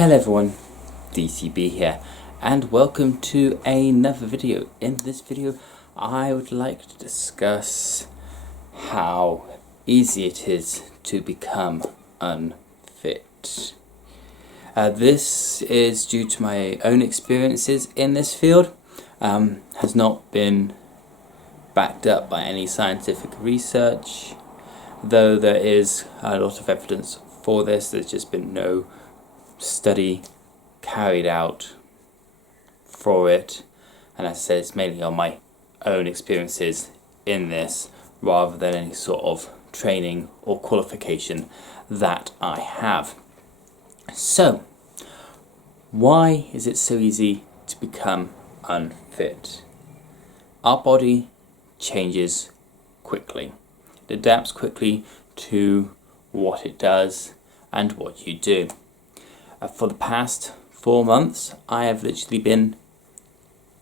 Hello everyone, DCB here, and welcome to another video. In this video, I would like to discuss how easy it is to become unfit. This is due to my own experiences in this field, has not been backed up by any scientific research, though there is a lot of evidence for this. There's just been no study carried out for it, and as I said, it's mainly on my own experiences in this rather than any sort of training or qualification that I have. So, why is it so easy to become unfit? Our body changes quickly. It adapts quickly to what it does and what you do. For the past 4 months, I have literally been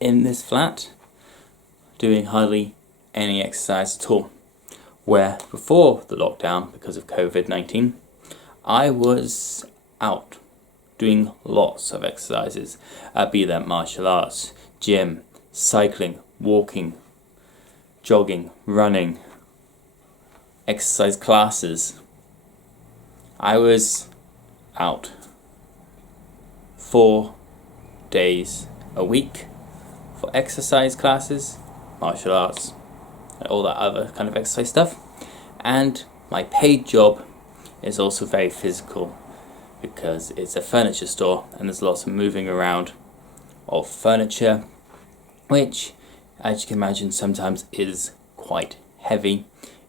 in this flat doing hardly any exercise at all. Where before the lockdown, because of COVID-19, I was out doing lots of exercises, be that martial arts, gym, cycling, walking, jogging, running, exercise classes. I was out 4 days a week for exercise classes, martial arts, and all that other kind of exercise stuff. And my paid job is also very physical because it's a furniture store and there's lots of moving around of furniture, which, as you can imagine, sometimes is quite heavy.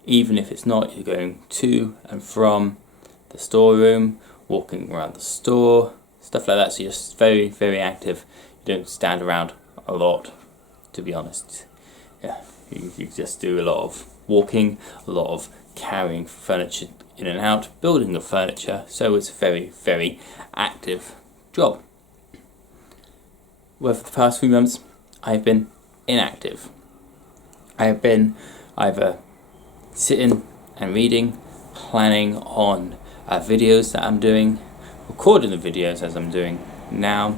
Even if it's not, you're going to and from the storeroom, walking around the store, stuff like that, so you're just very, very active. You don't stand around a lot, to be honest. Yeah, you just do a lot of walking, a lot of carrying furniture in and out, building of furniture, so it's a very, very active job. Well, for the past few months, I've been inactive. I have been either sitting and reading, planning on videos that I'm doing, recording the videos as I'm doing now,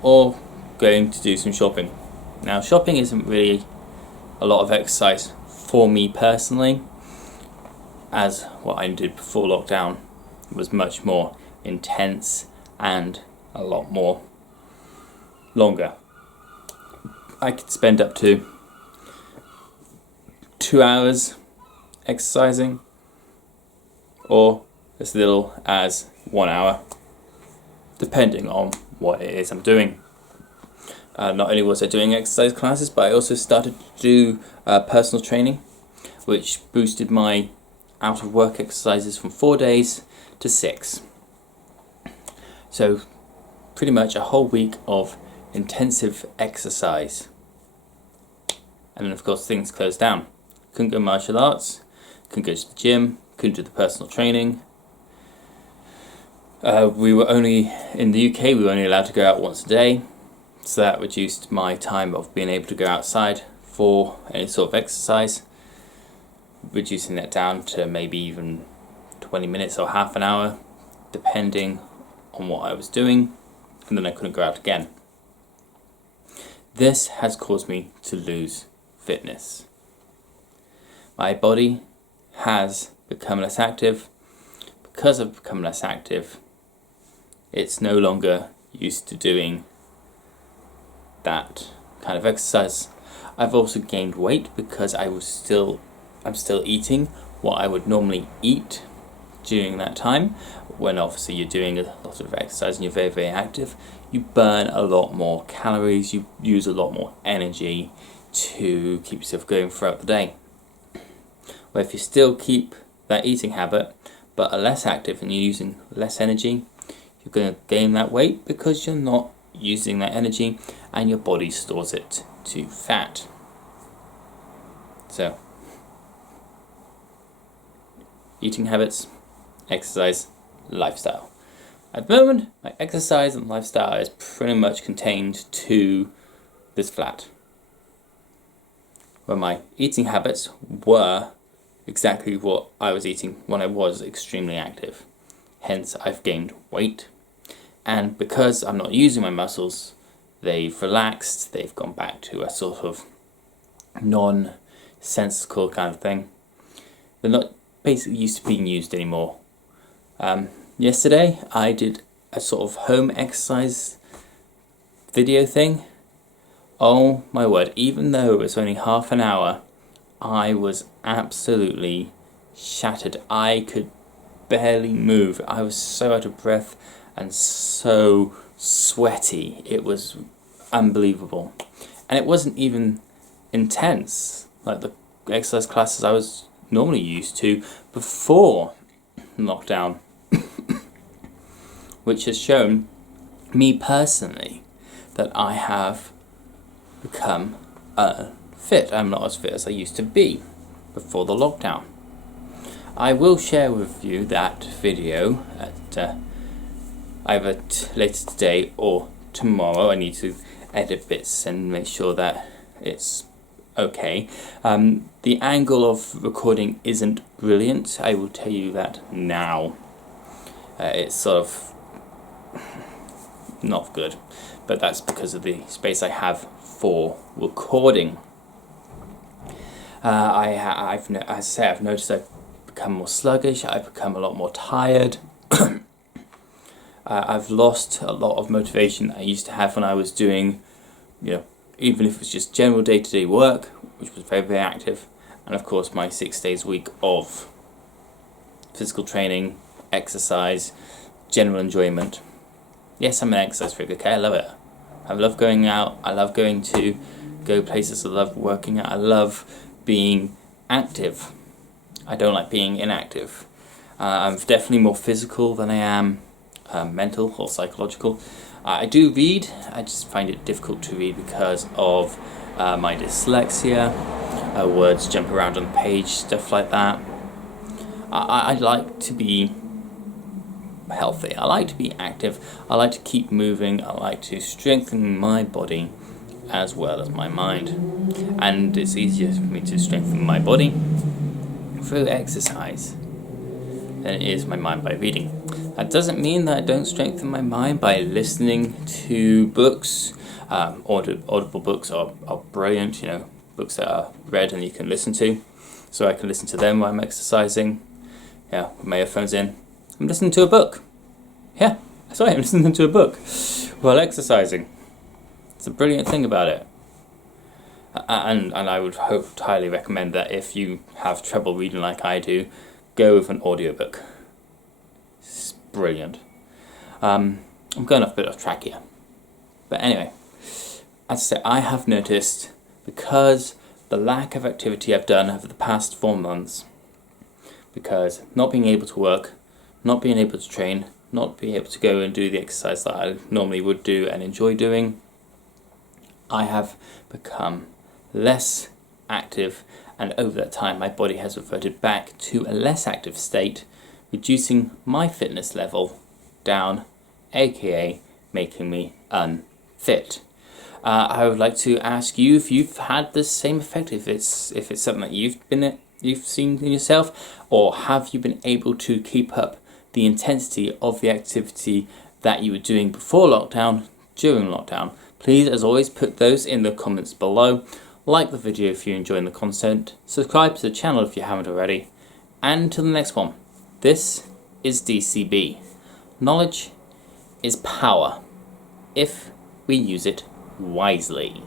or going to do some shopping. Now, shopping isn't really a lot of exercise for me personally, as what I did before lockdown was much more intense and a lot more longer. I could spend up to 2 hours exercising, or as little as 1 hour, depending on what it is I'm doing. Not only was I doing exercise classes, but I also started to do personal training, which boosted my out of work exercises from 4 days to 6. So pretty much a whole week of intensive exercise. And then of course things closed down. Couldn't go martial arts, couldn't go to the gym, couldn't do the personal training. We were only, in the UK, we were only allowed to go out once a day, so that reduced my time of being able to go outside for any sort of exercise, reducing that down to maybe even 20 minutes or half an hour, depending on what I was doing, and then I couldn't go out again. This has caused me to lose fitness. My body has become less active. Because I've become less active, it's no longer used to doing that kind of exercise. I've also gained weight because I'm still eating what I would normally eat during that time. When obviously you're doing a lot of exercise and you're very, very active, you burn a lot more calories, you use a lot more energy to keep yourself going throughout the day. Where if you still keep that eating habit but are less active and you're using less energy, you're going to gain that weight because you're not using that energy and your body stores it to fat. So, eating habits, exercise, lifestyle. At the moment, my exercise and lifestyle is pretty much contained to this flat, where my eating habits were exactly what I was eating when I was extremely active. Hence, I've gained weight. And because I'm not using my muscles, they've relaxed, they've gone back to a sort of non-sensical kind of thing. They're not basically used to being used anymore. Yesterday I did a sort of home exercise video thing. Oh my word, even though it was only half an hour, I was absolutely shattered. I could barely move. I was so out of breath and so sweaty. It was unbelievable. And it wasn't even intense like the exercise classes I was normally used to before lockdown, which has shown me personally that I have become unfit. I'm not as fit as I used to be before the lockdown. I will share with you that video at either later today or tomorrow. I need to edit bits and make sure that it's okay. The angle of recording isn't brilliant, I will tell you that now. It's sort of not good, but that's because of the space I have for recording. I've noticed I've become more sluggish, I've become a lot more tired. I've lost a lot of motivation that I used to have when I was doing, even if it was just general day-to-day work, which was very, very active, and of course my 6 days a week of physical training, exercise, general enjoyment. Yes, I'm an exercise freak, okay, I love it. I love going out, I love going to go places, I love working out, I love being active. I don't like being inactive. I'm definitely more physical than I am mental or psychological. I do read, I just find it difficult to read because of my dyslexia, words jump around on the page, stuff like that. I like to be healthy, I like to be active, I like to keep moving, I like to strengthen my body as well as my mind. And it's easier for me to strengthen my body through exercise than it is my mind by reading. That doesn't mean that I don't strengthen my mind by listening to books. Audible books are brilliant, books that are read and you can listen to. So I can listen to them while I'm exercising. With my earphones in. I'm listening to a book. I'm listening to a book while exercising. It's a brilliant thing about it. And I would highly recommend that if you have trouble reading like I do, go with an audiobook. It's brilliant. I'm going off a bit off track here. But anyway, as I say, I have noticed, because the lack of activity I've done over the past 4 months, because not being able to work, not being able to train, not being able to go and do the exercise that I normally would do and enjoy doing, I have become less active, and over that time my body has reverted back to a less active state, reducing my fitness level down, aka making me unfit. I would like to ask you if you've had the same effect, if it's something that you've seen in yourself, or have you been able to keep up the intensity of the activity that you were doing before lockdown, during lockdown. Please, as always, put those in the comments below. Like the video if you're enjoying the content, subscribe to the channel if you haven't already, and until the next one, this is DCB. Knowledge is power, if we use it wisely.